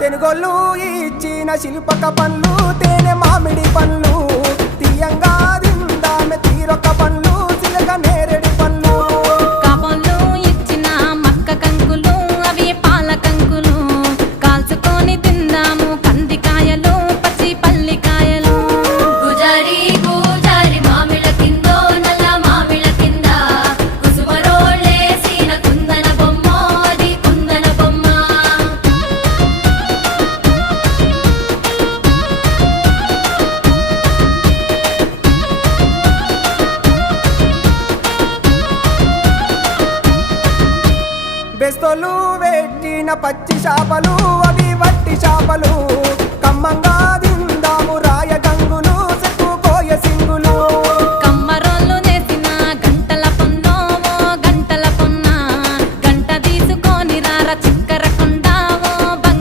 తెనుగోళ్ళు ఇచ్చిన శిల్పక పండ్లు తేనె మామిడి పండ్లు తీయంగా తిందామె తీరొక్క పండ్లు చిలక నేరేడు పండ్లు కాపంలో ఇచ్చిన మక్క కంకులు అవి పాల కంకులు కాల్చుకొని తిందాము కందికాయలు పచ్చి పల్లికాయలు గుజారి గుజారి మామిళ్ళ కిందో నల్ల మామిళ్ళ కింద కుసుమరోళ్ళేసిన కుందన బొమ్మ అది కుందన బొమ్మ బెస్తోలు పెట్టిన పచ్చి చేపలు అవి వట్టి చేపలు